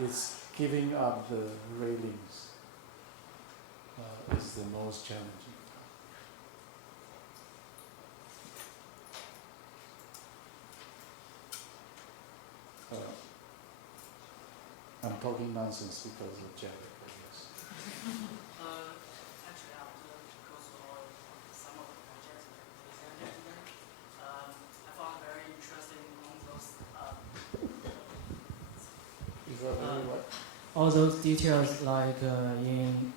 It's giving up the railings is the most challenging. I'm talking nonsense because of Jack, I guess. Actually, after go through some of the projects we presented today, I found very interesting on those Is that really what? all those details, like in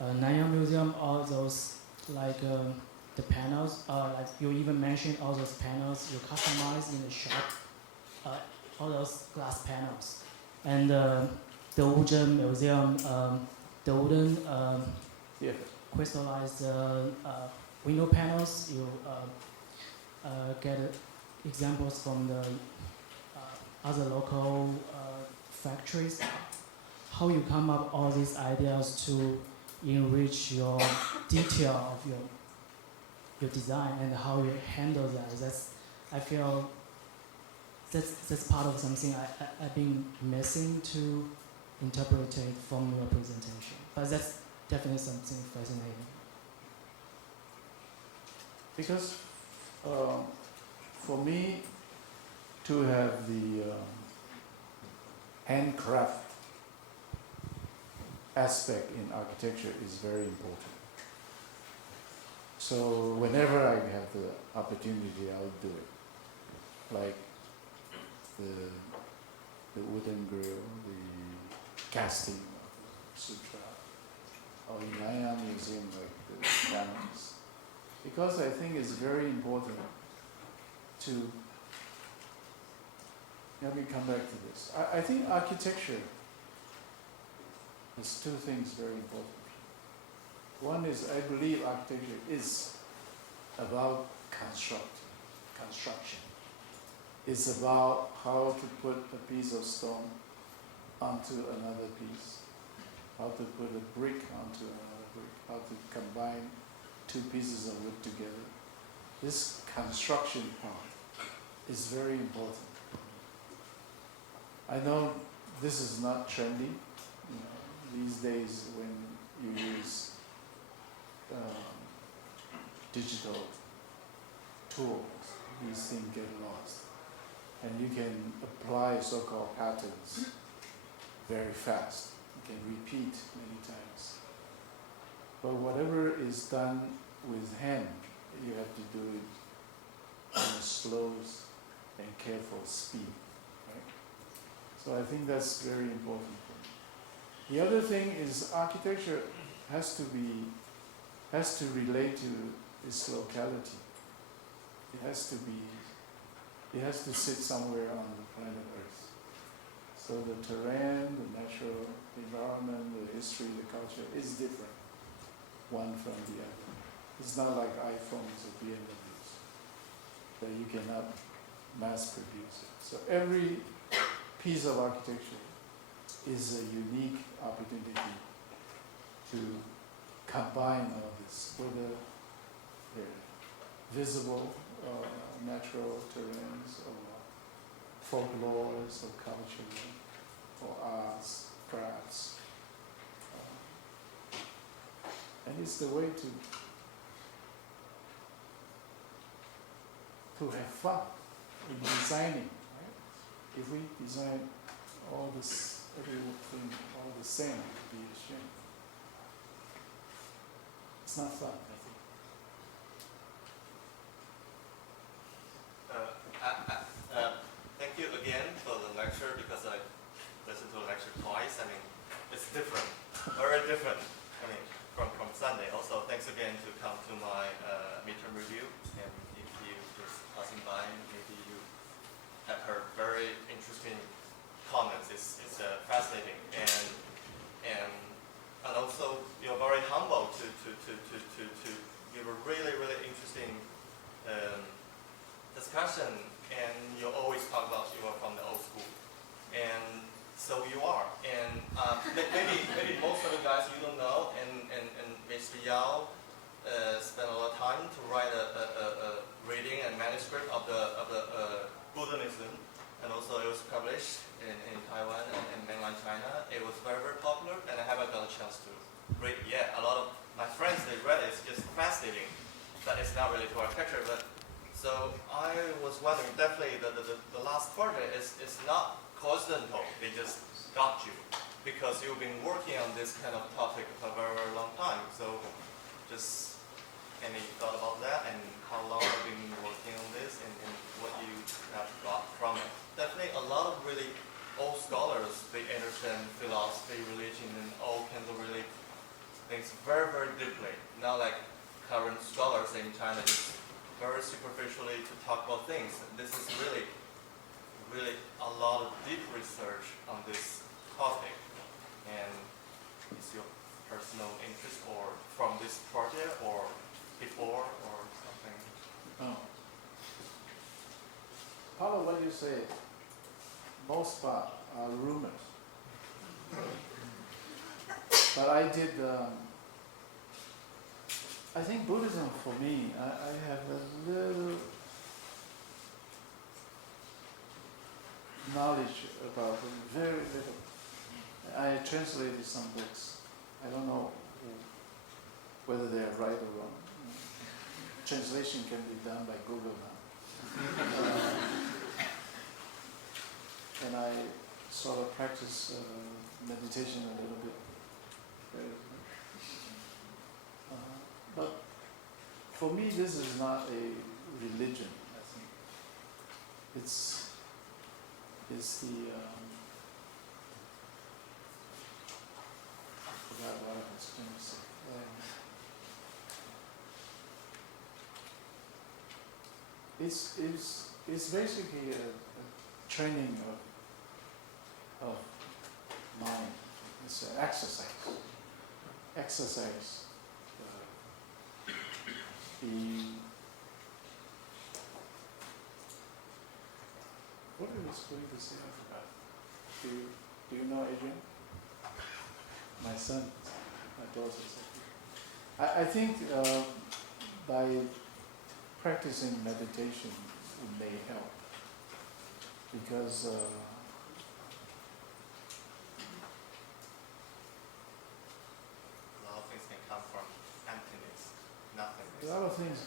Nanyang Museum, all those like the panels, like you even mentioned all those panels you customize in the shop, all those glass panels, and the Wuzhen Museum, the wooden Yeah. crystallized window panels. You get examples from the other local factories. How you come up all these ideas to enrich your detail of your design and how you handle that. I feel that's part of something I've been missing to interpret it from your presentation. But that's definitely something fascinating. Because for me to have the handcraft aspect in architecture is very important. So whenever I have the opportunity, I'll do it. Like the wooden grill, the casting of the sutra, or in Lanyang Museum, like the diamonds. Because I think it's very important to, let me come back to this. I think architecture has two things very important. One is, I believe architecture is about construction. It's about how to put a piece of stone onto another piece, how to put a brick onto another brick, how to combine two pieces of wood together. This construction part is very important. I know this is not trendy, you know, these days when you use digital tools, these things get lost. And you can apply so-called patterns very fast. You can repeat many times. But whatever is done with hand, you have to do it in a slow and careful speed. Right? So I think that's very important for me. The other thing is architecture has to relate to its locality. It has to sit somewhere on the planet Earth. So the terrain, the natural environment, the history, the culture is different, one from the other. It's not like iPhones or BMWs that you cannot mass produce it. So every piece of architecture is a unique opportunity to combine all this, whether they're visible natural terrains or folklores or culture or arts, crafts. And it's the way to have fun in designing. Right? If we design all this, everything all the same, it would be a shame. It's not fun, I think. Thank you again for the lecture, because I listened to the lecture twice. I mean, it's different, very different. I mean, from Sunday. Also, thanks again to come to my midterm review. And if you just passing by, maybe you have heard very interesting comments. It's fascinating, and also you're very humble to give a really interesting discussion. And you always talk about you are from the old school, and so you are. And maybe most of the guys you don't know, and Mr. Yao spent a lot of time to write a reading and manuscript of the Buddhism, and also it was published in Taiwan and mainland China. It was very popular, and I haven't got a chance to read it yet. A lot of my friends, they read it. It's just fascinating, but it's not really to architecture. But so I was wondering, definitely the last part is not coincidental. They just got you, because you've been working on this kind of topic for a very long time. So just any thought about that, and how long have you been working on this, and what you have got from it? Definitely a lot of really old scholars, they understand philosophy, religion, and all kinds of really things very deeply. Not like current scholars in China just very superficially to talk about things. This is really a lot of deep research on this topic. And is your personal interest, or from this project, or before, or something? Oh. Paulo, what you say, most part are rumors. But I did, I think Buddhism for me, I have a little knowledge about it, very little. I translated some books. I don't know whether they are right or wrong. Translation can be done by Google now. And I sort of practice meditation a little bit. But for me, this is not a religion, I think. It's the, I forgot what I was going to say. It's basically a training of mind. It's an exercise. What I was going to say, I forgot. Do you know Adrian? My son, my daughter's. I think by practicing meditation it may help, because A lot of things can come from emptiness, nothingness. a lot of things,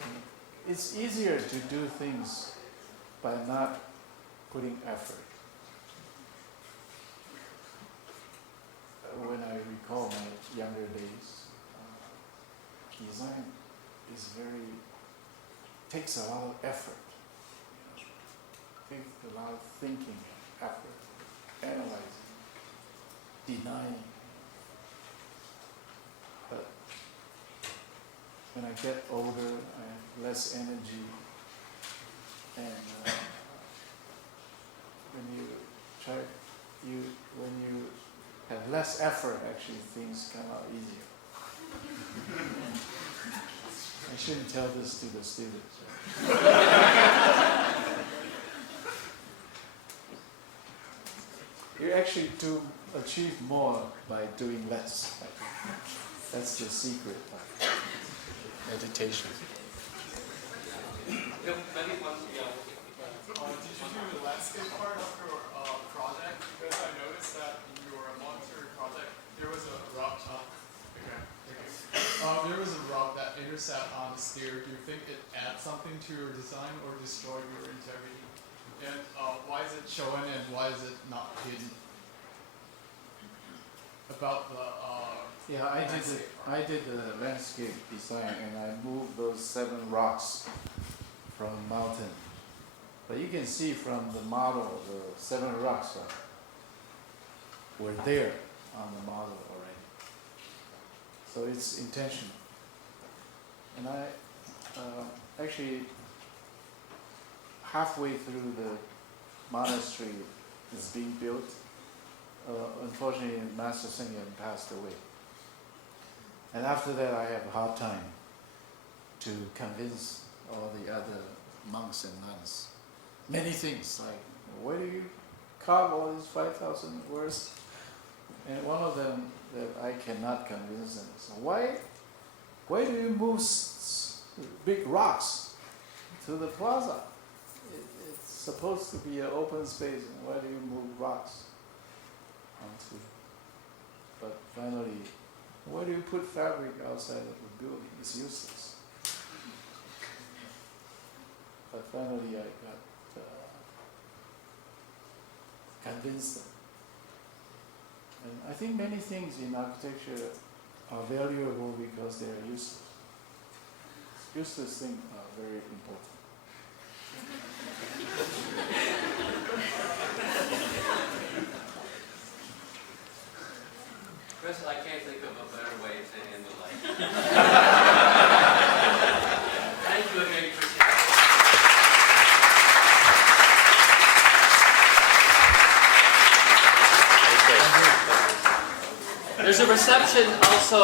it's easier to do things by not putting effort. When I recall my younger days, design is takes a lot of effort. Takes a lot of thinking, effort, analyzing, denying. But when I get older, I have less energy, and when you have less effort, actually things come out easier. I shouldn't tell this to the students. You actually do achieve more by doing less. I think. That's the secret of meditation. Maybe one, yeah. Did you do the landscape part of your project? Because I noticed that in your Monastery project, there was a rock. There was a rock that intersect on the stair. Do you think it adds something to your design or destroy your integrity? And why is it shown and why is it not hidden? About the Yeah, I did the landscape design, and I moved those 7 rocks from mountain. But you can see from the model, the 7 rocks were there on the model already. So it's intentional. And I actually, halfway through the monastery is being built. Unfortunately, Master Sengyan passed away. And after that, I have a hard time to convince all the other monks and nuns. Many things, like, why do you carve all these 5,000 words? And one of them that I cannot convince them is, why do you move big rocks to the plaza? It's supposed to be an open space, and why do you move rocks onto? But finally, why do you put fabric outside of the building? It's useless. But finally, I got convinced them. And I think many things in architecture are valuable because they are useless. Useless things are very important. Chris, I can't think of a better way to handle life. Thank you again, Kris Yao. There's a reception also